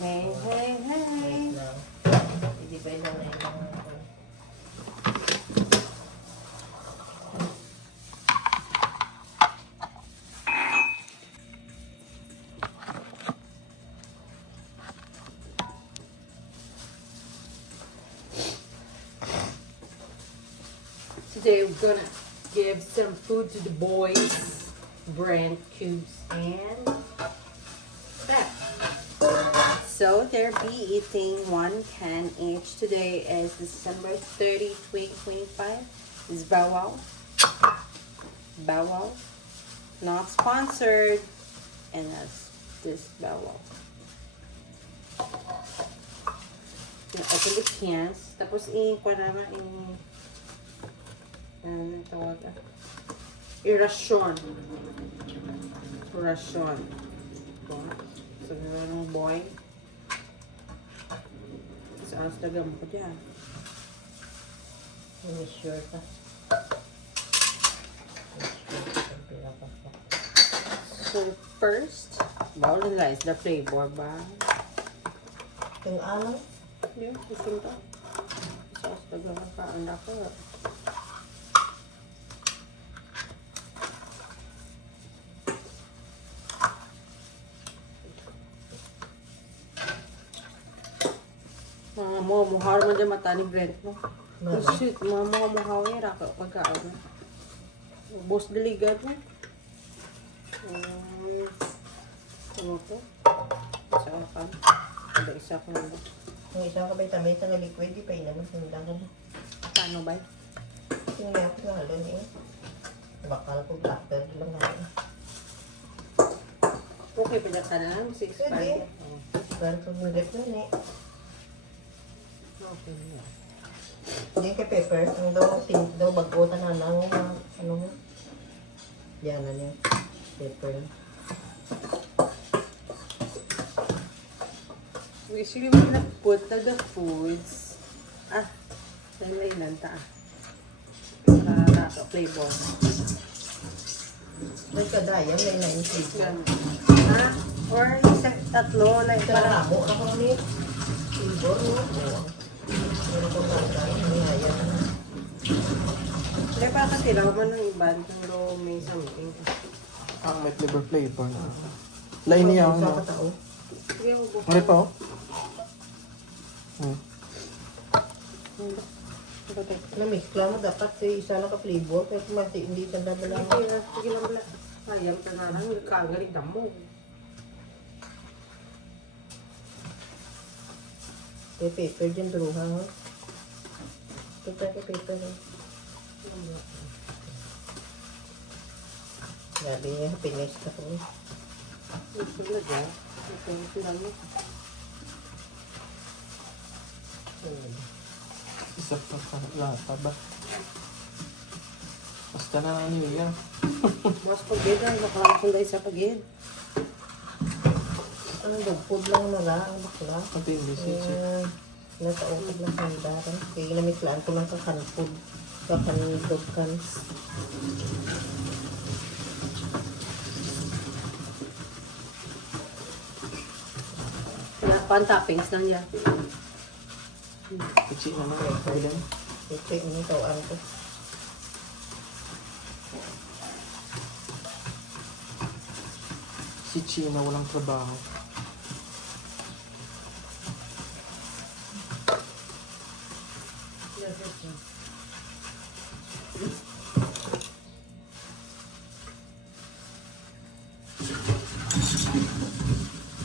Hey, hey, hey. Wait lang. Hindi pa ilang na ilang ako. Today we're gonna give some food to the boys. Brand, Cubes, and Steph. So they'll be eating 1 can each. Today is December 30, 2025. It's Bow Wow. Bow Wow. Not sponsored. And that's this Bow Wow. Open the cans. Tapos tawag irasyon. Irasyon. So, ng boy. Saan sa dagam ko dyan? Hindi sure ka. So, first, bawal nila is the flavor ba? Yung ano? Yun, isin to. Saan sa dagam ka? Ang lako. Mga muhar mo dyan mata ni Brent, no? Oh shit, mga muhawin, raka pagkaan na. Boss delegate mo. Ano to? Isa ka. Ada isa ka na. Yung isang kabay tamay sa liquid, di pa inaman. Yung langan na. Paano ba? Yung mayroon na halon eh. Bakal ko blackbird lang natin. Okay pa dyan ka na lang? 6 Pwede. Pero kung nagit na eh. Okay na. Yung kay pepper, ang daw bagutan na lang, ano mo? Yan na niya. Pepper. Usually, we're gonna put the foods. Nalainan ta. Para flavor. May kadayan, may 9 Ganun. Or isa, tatlo, like Kaya parang mo, ako ni flavor mo. Meron ko kadayan, may hayan. Kaya pa kasi lang man ng iba, pero may something. May flavor na. Lain niya ako. Sa katao. Sige, hubo. Ano pa oh? Na-mixla mo dapat isa lang ka flavor, pero kung hindi ka dabala mo. Sige lang wala. Ayam ka na lang, kagaling damo. May paper dyan, druha mo. Ito ka paper mo. Sabi niya, pinis ka ko. Gusto na dyan. Ito yung silang mo. Isa pa sa lata ba? Basta na lang niya. Mas pagid ay nakalakong guys sa pagid. Ano daw, food lang na lang, ang bakla. Ito yung message. Nataukod lang sa handaran. Kaya namiklaan ko lang sa kan food. Sa kan dog kan. Kaya pan toppings lang yan. Kutsi na lang. Pagdan. Ito yung tawaan ko. Si China walang trabaho.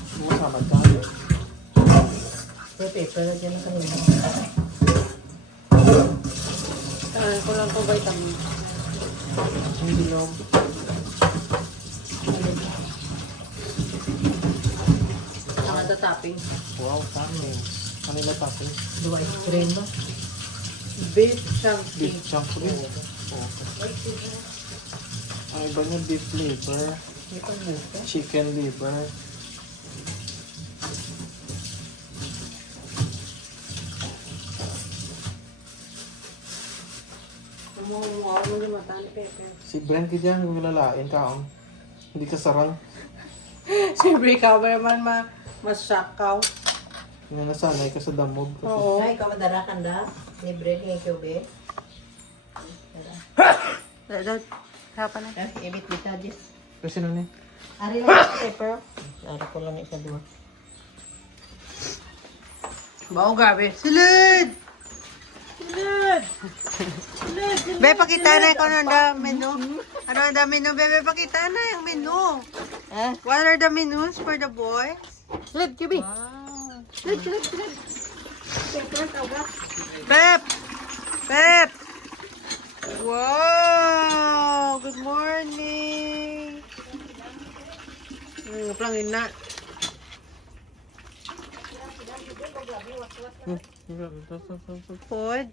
Sumasama tayo. May paper na dyan ang kanina. Ko lang po vitamin. Ang bilog. Ang toppings. Wow, kami. Kanila topping. Dua ice cream ba? Beef chunk. Beef chunk rin. Ang iba niya beef liver, May pangmuka. chicken liver. Mumuha mo yung mata ni Pepe. Si Brent ka dyan, yung lalain ka. Hindi ka sarang. Siyempre ikaw ba naman mas shock ka? Nga nasanay ka sa damog. Kasi Oo. Ay, ikaw madarakan da. Libre ni Kyube. Dad, hapa na. Ibit kita, Jis. Kasi nun eh. Ari lang sa paper. Ari ko lang isa dua. Bao, grabe. Silid! Silid! Silid! Be, pakita na ko ng menu. Ano ang menu? Be, pakita na yung menu. Eh? What are the menus for the boys? Silid, Kibi. Wow. Silid, silid, silid. Paper, tawag. Pep! Pep! Wow! Good morning! Plangin na. Food.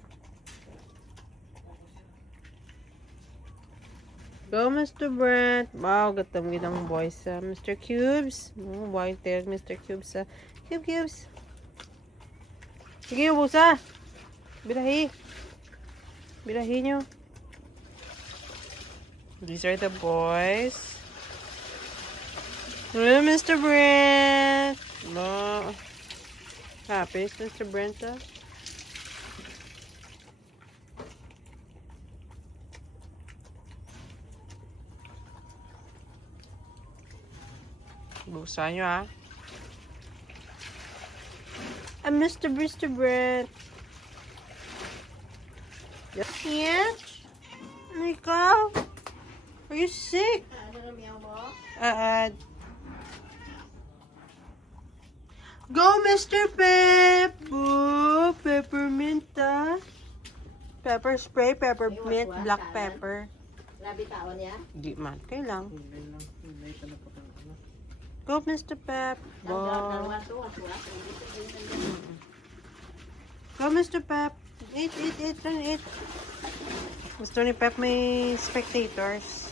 Go, Mr. Brent. Wow, gatang ginang boys. Mr. Cubes. Oh, white there, Mr. Cubes. Cubes. Sige, ubusa. Birahi. Birahi nyo. These are the boys. Hello, Mr. Brent. No. Happy, Mr. Brent. Busa nyo, ah. I'm Mr. Brent. Yes? Ikaw? Are you sick? Ano na miyaw mo? Go, Mr. Pep! Oh, peppermint, ah. Pepper spray, peppermint, black pepper. Labi taon ya? Di man, kailang. Go, Mr. Pep. Go. Go, Mr. Pep. Eat. Gusto ni Pep may spectators.